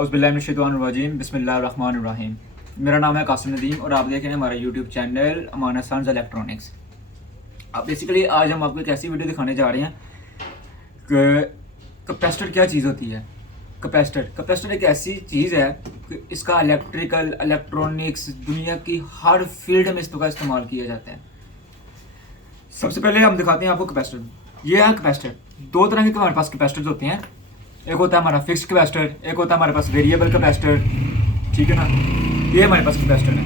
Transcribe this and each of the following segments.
औज़ुबिल्लाहिमिनश्शैतानिर्रजीम बिस्मिल्लाहिर्रहमानिर्रहीम। मेरा नाम है कासिम नदीम और आप देख रहे हैं हमारा यूट्यूब चैनल अमान हसन इलेक्ट्रॉनिक्स। अब बेसिकली आज हम आपको एक ऐसी वीडियो दिखाने जा रहे हैं कि कैपेसिटर क्या चीज़ होती है। कैपेसिटर एक ऐसी चीज़ है कि इसका इलेक्ट्रॉनिक्स दुनिया की हर फील्ड में इसका इस्तेमाल किया जाता है। सबसे पहले हम दिखाते हैं आपको कैपेसिटर। ये है कैपेसिटर। दो तरह के हमारे पास कैपेसिटर होते हैं, एक होता है हमारा फिक्स्ड कैपेसिटर, एक होता है हमारे पास वेरिएबल कैपेसिटर। ठीक है ना, ये हमारे पास कैपेसिटर है।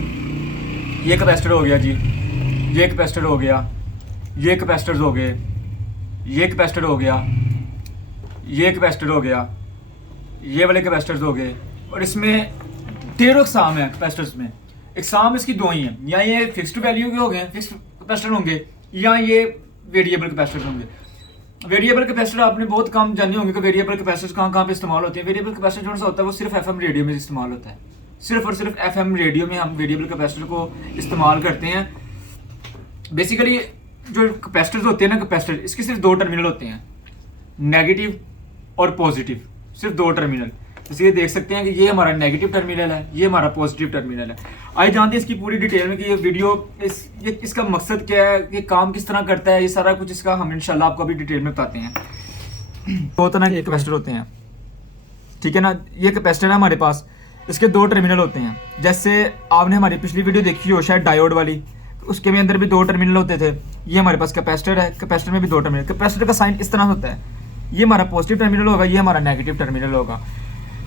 ये कैपेसिटर हो गया जी, ये कैपेसिटर हो गया, ये कैपेसिटर हो गए, ये कैपेसिटर हो गया, ये कैपेसिटर हो गया, ये वाले कैपेसिटर्स हो गए। और इसमें ढेरों इकसाम है कैपेसिटर्स में। इकसाम इसकी दो ही हैं, या ये फिक्स्ड वैल्यू के हो गए फिक्स्ड कैपेसिटर होंगे, या ये वेरिएबल कैपेसिटर होंगे। वेरिएबल कैपेसिटर आपने बहुत कम जाने होंगे कि वेरिएबल कैपेसिटर कहाँ पे इस्तेमाल होते हैं। वेरिएबल कैपेसिटर जो सा होता है वो सिर्फ एफएम रेडियो में इस्तेमाल होता है। सिर्फ और सिर्फ एफएम रेडियो में हम वेरिएबल कैपेसिटर को इस्तेमाल करते हैं। बेसिकली जो कैपेसिटर्स होते हैं ना, कैपेसिटर इसके सिर्फ दो टर्मिनल होते हैं, नेगेटिव और पॉजिटिव, सिर्फ दो टर्मिनल। जैसे ये देख सकते हैं कि ये हमारा नेगेटिव टर्मिनल है, ये हमारा पॉजिटिव टर्मिनल है। आइए जानते हैं इसकी पूरी डिटेल में कि ये वीडियो इसका मकसद क्या है, ये काम किस तरह करता है, ये सारा कुछ इसका हम इंशाल्लाह आपको अभी डिटेल में बताते हैं। दो तरह के कैपेसिटर होते हैं, ठीक है ना। ये कैपेसिटर है हमारे पास, इसके दो टर्मिनल होते हैं। जैसे आपने हमारी पिछली वीडियो देखी हो शायद डायोड वाली, उसके भी अंदर भी दो टर्मिनल होते थे। ये हमारे पास कैपेसिटर है, कैपेसिटर में भी दो टर्मिनल। कैपेसिटर का साइन इस तरह होता है, ये हमारा पॉजिटिव टर्मिनल होगा, ये हमारा नेगेटिव टर्मिनल होगा।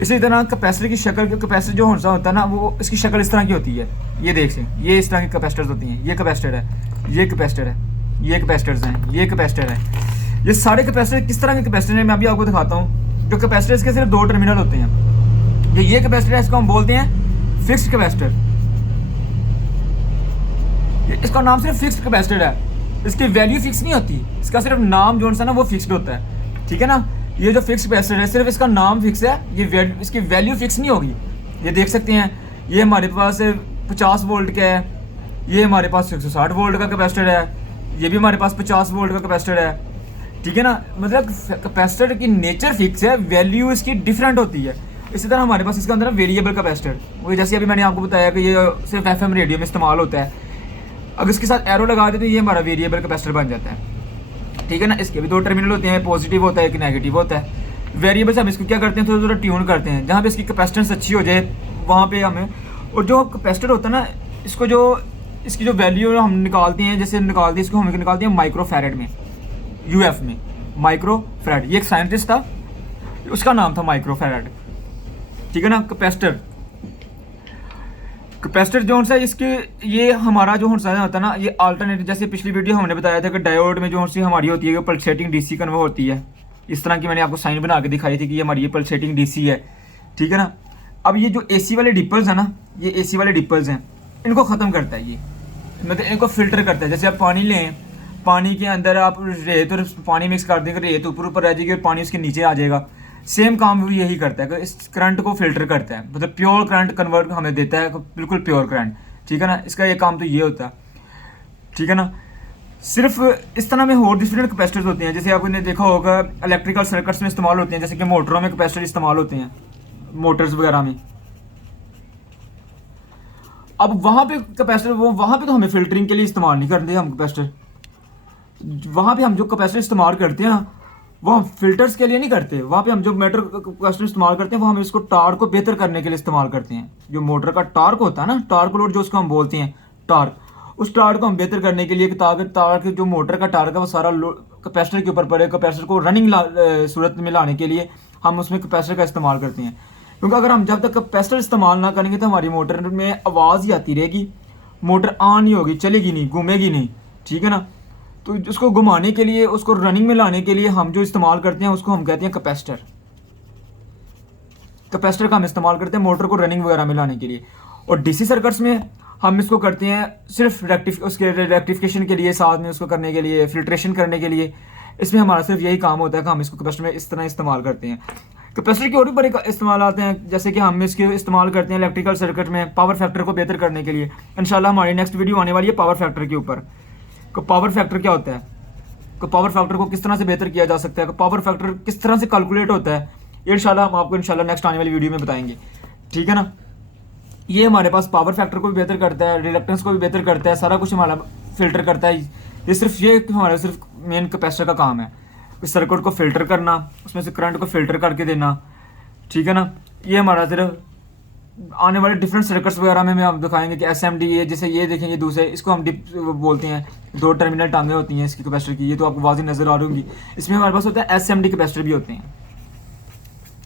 इसी तरह कैपेसिटर की शक्ल, कैपेसिटर जो होता है ना, वो इसकी शक्ल इस तरह की होती है। ये देख से, ये इस तरह की कैपेसिटर्स होती हैं। ये कैपेसिटर है, ये कैपेसिटर है, ये कैपेसिटर्स हैं, ये कैपेसिटर है। ये सारे कैपेसिटर किस तरह के कैपेसिटर हैं मैं अभी आपको दिखाता हूँ। जो कैपेसिटर के सिर्फ दो टर्मिनल होते हैं। जो ये कैपेसिटर है इसको हम बोलते हैं फिक्स्ड कैपेसिटर। इसका नाम सिर्फ फिक्स्ड कैपेसिटर है, इसकी वैल्यू फिक्स नहीं होती, इसका सिर्फ नाम जो है ना वो फिक्स्ड होता है। ठीक है ना, ये जो फिक्स कैपेसिटर है सिर्फ इसका नाम फिक्स है, ये इसकी वैल्यू फिक्स नहीं होगी। ये देख सकते हैं, ये हमारे पास 50 वोल्ट का है, ये हमारे पास 160 वोल्ट का कैपेसिटर है, ये भी हमारे पास 50 वोल्ट का कैपेसिटर है। ठीक है ना, मतलब कैपेसिटर की नेचर फिक्स है, वैल्यू इसकी डिफरेंट होती है। इसी तरह हमारे पास इसके अंदर वेरिएबल कैपेसिटर, वो जैसे अभी मैंने आपको बताया कि ये सिर्फ एफएम रेडियो में इस्तेमाल होता है। अगर इसके साथ एरो लगा देते तो ये हमारा वेरिएबल कैपेसिटर बन जाता है। ठीक है ना, इसके भी दो टर्मिनल होते हैं, पॉजिटिव होता है, एक नेगेटिव होता है। वेरिएबल से हम इसको क्या करते हैं, थोड़ा थोड़ा ट्यून करते हैं, जहाँ पे इसकी कैपेसिटेंस अच्छी हो जाए वहाँ पे हमें। और जो कैपेसिटर होता है ना, इसको जो इसकी जो वैल्यू हम निकालते हैं, जैसे निकालते हैं इसको हम निकालते हैं माइक्रोफैरेड में, यूएफ में, माइक्रोफैरेड। ये एक साइंटिस्ट था, उसका नाम था माइक्रोफैरेड। ठीक है ना, कैपेसिटर जो है इसके, ये हमारा जो होता है ना, ये अल्टरनेटिव, जैसे पिछली वीडियो हमने बताया था कि डायोड में जो हमारी होती है पल्सेटिंग डीसी कन्वर्ट होती है। इस तरह की मैंने आपको साइन बना के दिखाई थी कि ये हमारी ये पल्सेटिंग डीसी है। ठीक है ना, अब ये जो एसी वाले डिपल्स है ना, ये एसी वाले डिपल्स हैं, इनको ख़त्म करता है ये, मतलब इनको फिल्टर करता है। जैसे आप पानी लें, पानी के अंदर आप रेत और पानी मिक्स कर देंगे, रेत ऊपर ऊपर रह जाएगी और पानी उसके नीचे आ जाएगा। सेम काम भी यही करता है कि इस करंट को फिल्टर करता है, मतलब प्योर करंट कन्वर्ट हमें देता है, बिल्कुल प्योर करंट। ठीक है ना, इसका ये काम तो ये होता है। ठीक है ना, सिर्फ इस तरह में और डिफरेंट कैपेसिटर्स होते हैं। जैसे आपने देखा होगा इलेक्ट्रिकल सर्किट्स में इस्तेमाल होते हैं, जैसे कि मोटरों में कैपेसिटर इस्तेमाल होते हैं, मोटर्स वगैरह में। अब वहाँ पे कैपेसिटर, वहाँ पे तो हमें फिल्टरिंग के लिए इस्तेमाल नहीं करते हम कैपेसिटर। वहाँ पे हम जो कैपेसिटर इस्तेमाल करते हैं ना, वो हम फिल्टर्स के लिए नहीं करते। वहाँ पे हम जो मोटर कैपेसिटर इस्तेमाल करते हैं वो हम इसको टार्क को बेहतर करने के लिए इस्तेमाल करते हैं। जो मोटर का टार्क होता है ना, टार्क लोड जो उसको हम बोलते हैं टार्क, उस टार्क को हम बेहतर करने के लिए, ताकि टार्क जो मोटर का टार्क है वो सारा कैपेसिटर के ऊपर पड़े। कैपेसिटर को रनिंग सूरत में लाने के लिए हम उसमें कैपेसिटर का इस्तेमाल करते हैं। क्योंकि अगर हम जब तक कैपेसिटर इस्तेमाल ना करेंगे तो हमारी मोटर में आवाज़ ही आती रहेगी, मोटर ऑन नहीं होगी, चलेगी नहीं, घूमेगी नहीं। ठीक है ना, तो उसको घुमाने के लिए, उसको रनिंग में लाने के लिए हम जो इस्तेमाल करते हैं उसको हम कहते हैं कैपेसिटर। कैपेसिटर का हम इस्तेमाल करते हैं मोटर को रनिंग वगैरह में लाने के लिए। और डीसी सर्किट्स में हम इसको करते हैं सिर्फ उसके रेक्टिफिकेशन के लिए, साथ में उसको करने के लिए, फिल्ट्रेशन करने के लिए। इसमें हमारा सिर्फ यही काम होता है कि हम इसको कैपेसिटर में इस तरह इस्तेमाल करते हैं। कैपेसिटर के और भी बड़े इस्तेमाल आते हैं, जैसे कि हम इसके इस्तेमाल करते हैं इलेक्ट्रिकल सर्किट में पावर फैक्टर को बेहतर करने के लिए। इंशाल्लाह हमारी नेक्स्ट वीडियो आने वाली है पावर फैक्टर के ऊपर। पावर फैक्टर क्या होता है, पावर फैक्टर को किस तरह से बेहतर किया जा सकता है, पावर फैक्टर किस तरह से कैलकुलेट होता है, ये इंशाल्लाह हम आपको इंशाल्लाह नेक्स्ट आने वाली वीडियो में बताएंगे, ठीक है ना। ये हमारे पास पावर फैक्टर को भी बेहतर करता है, रिलक्टेंस को भी बेहतर करता है, सारा कुछ हमारा फिल्टर करता है। ये सिर्फ ये हमारा सिर्फ मेन कैपेसिटर का काम है, इस सर्किट को फिल्टर करना, उसमें से करंट को फिल्टर करके देना, ठीक है ना। ये हमारा सिर्फ आने वाले डिफरेंट सर्किट्स वगैरह में हम दिखाएंगे कि SMD, ये जैसे ये देखेंगे दूसरे, इसको हम डिप बोलते हैं, 2 टर्मिनल टांगे होती हैं इसकी कैपेसिटर की, ये तो आपको वाज़ेह नज़र आ रही होंगी। इसमें हमारे पास होता है SMD कैपेसिटर भी होते हैं,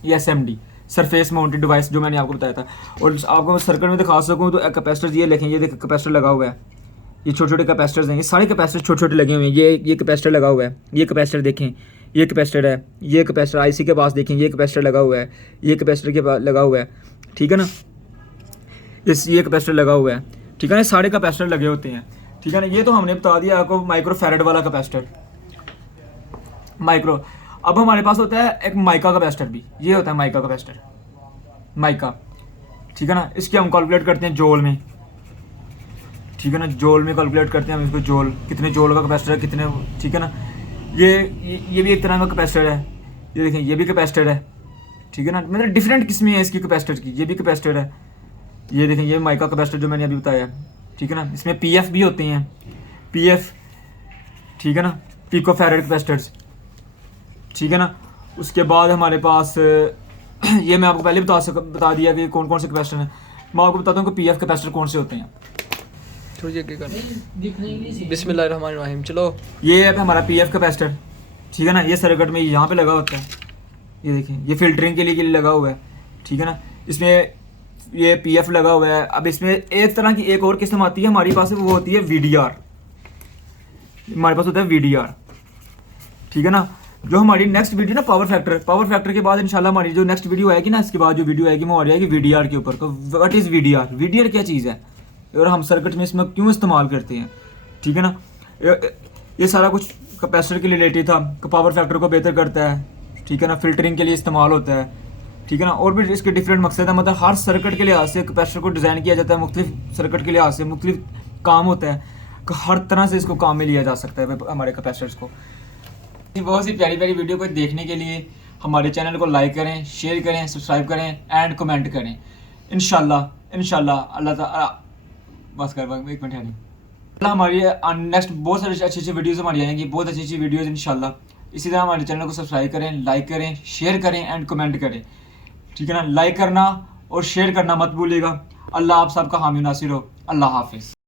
ये SMD सरफेस माउंटेड डिवाइस जो मैंने आपको बताया था। और आपको सर्किट में दिखा सकूँ तो कैपेसिटर ये लिखें, ये देखिए कैपेसिटर लगा हुआ है, ये छोटे छोटे कैपेसिटर्स हैं, ये सारे कैपेसिटर छोटे छोटे लगे हुए हैं। ये कैपेसिटर लगा हुआ है, ये कैपेसिटर देखें, ये कैपेसिटर है, ये कैपेसिटर IC के पास देखें, ये कैपेसिटर लगा हुआ है, ये कैपेसिटर के पास लगा हुआ है, ठीक है ना। ये कैपेसिटर लगा हुआ है, ठीक है ना। सारे कैपेसिटर लगे होते हैं, ठीक है ना। ये तो हमने बता दिया आपको माइक्रो फैरेड वाला कैपेसिटर, माइक्रो। अब हमारे पास होता है एक माइका कैपेसिटर भी, ये होता है माइका कैपेसिटर, माइका, ठीक है ना। इसके हम कैलकुलेट करते हैं जोल में, ठीक है ना, जोल में कैलकुलेट करते हैं हम इसको, जोल कितने जोल का कैपेसिटर है, कितने, ठीक है ना। ये भी एक तरह का कैपेसिटर है, ये देखें ये भी कैपेसिटर है, ठीक है ना। मतलब डिफरेंट किस्में हैं इसकी कैपेसिटर की, ये भी कैपेसिटर है, ये देखें ये माइका कैपेसिटर जो मैंने अभी बताया, ठीक है ना। इसमें PF भी होते हैं, PF, ठीक है ना, पिको फैरेड कैपेसिटर्स, ठीक है ना। उसके बाद हमारे पास ये मैं आपको पहले बता दिया कि कौन कौन से कैपेसिटर हैं। मैं आपको बताता हूँ कि PF कैपेसिटर कौन से होते हैं। बिस्मिल्लाहिर्रहमानिर्रहीम, चलो ये है हमारा PF कैपेसिटर, ठीक है ना। ये सर्किट में यहाँ पे लगा होता है, ये देखिए ये फिल्टरिंग के लिए लगा हुआ है, ठीक है ना। इसमें ये PF लगा हुआ है। अब इसमें एक तरह की एक और किस्म आती है हमारे पास, वो होती है VDR, हमारे पास होता है VDR, ठीक है ना। जो हमारी नेक्स्ट वीडियो ना पावर फैक्टर के बाद इंशाल्लाह हमारी जो नेक्स्ट वीडियो आएगी ना, इसके बाद जो वीडियो आएगी वो आ जाएगी VDR के ऊपर। तो व्हाट इज़ VDR क्या चीज़ है और हम सर्किट में इसमें क्यों इस्तेमाल करते हैं, ठीक है ना। ये सारा कुछ कैपेसिटर के रिलेटेड था, पावर फैक्टर को बेहतर करता है, ठीक है ना, फिल्टरिंग के लिए इस्तेमाल होता है, ठीक है ना। और भी इसके डिफरेंट मकसद है, मतलब हर सर्किट के लिहाज से कैपेसिटर को डिज़ाइन किया जाता है, मुख्तलिफ सर्किट के लिहाज से मुख्तलिफ काम होता है, हर तरह से इसको काम में लिया जा सकता है हमारे कैपेसिटर्स को। बहुत सी प्यारी प्यारी वीडियो को देखने के लिए हमारे चैनल को लाइक करें, शेयर करें, सब्सक्राइब करें एंड कमेंट करें। इंशाल्लाह अल्लाह ताला बस कर एक मिनट है नहीं, हमारी नेक्स्ट बहुत सारी अच्छी अच्छी वीडियोस हमारी आएंगी, बहुत अच्छी अच्छी वीडियोस इंशाल्लाह। इसी तरह हमारे चैनल को सब्सक्राइब करें, लाइक करें, शेयर करें एंड कमेंट करें, ठीक है ना। लाइक करना और शेयर करना मत भूलिएगा। अल्लाह आप सबका हामी नासिर हो। अल्लाह हाफिज़।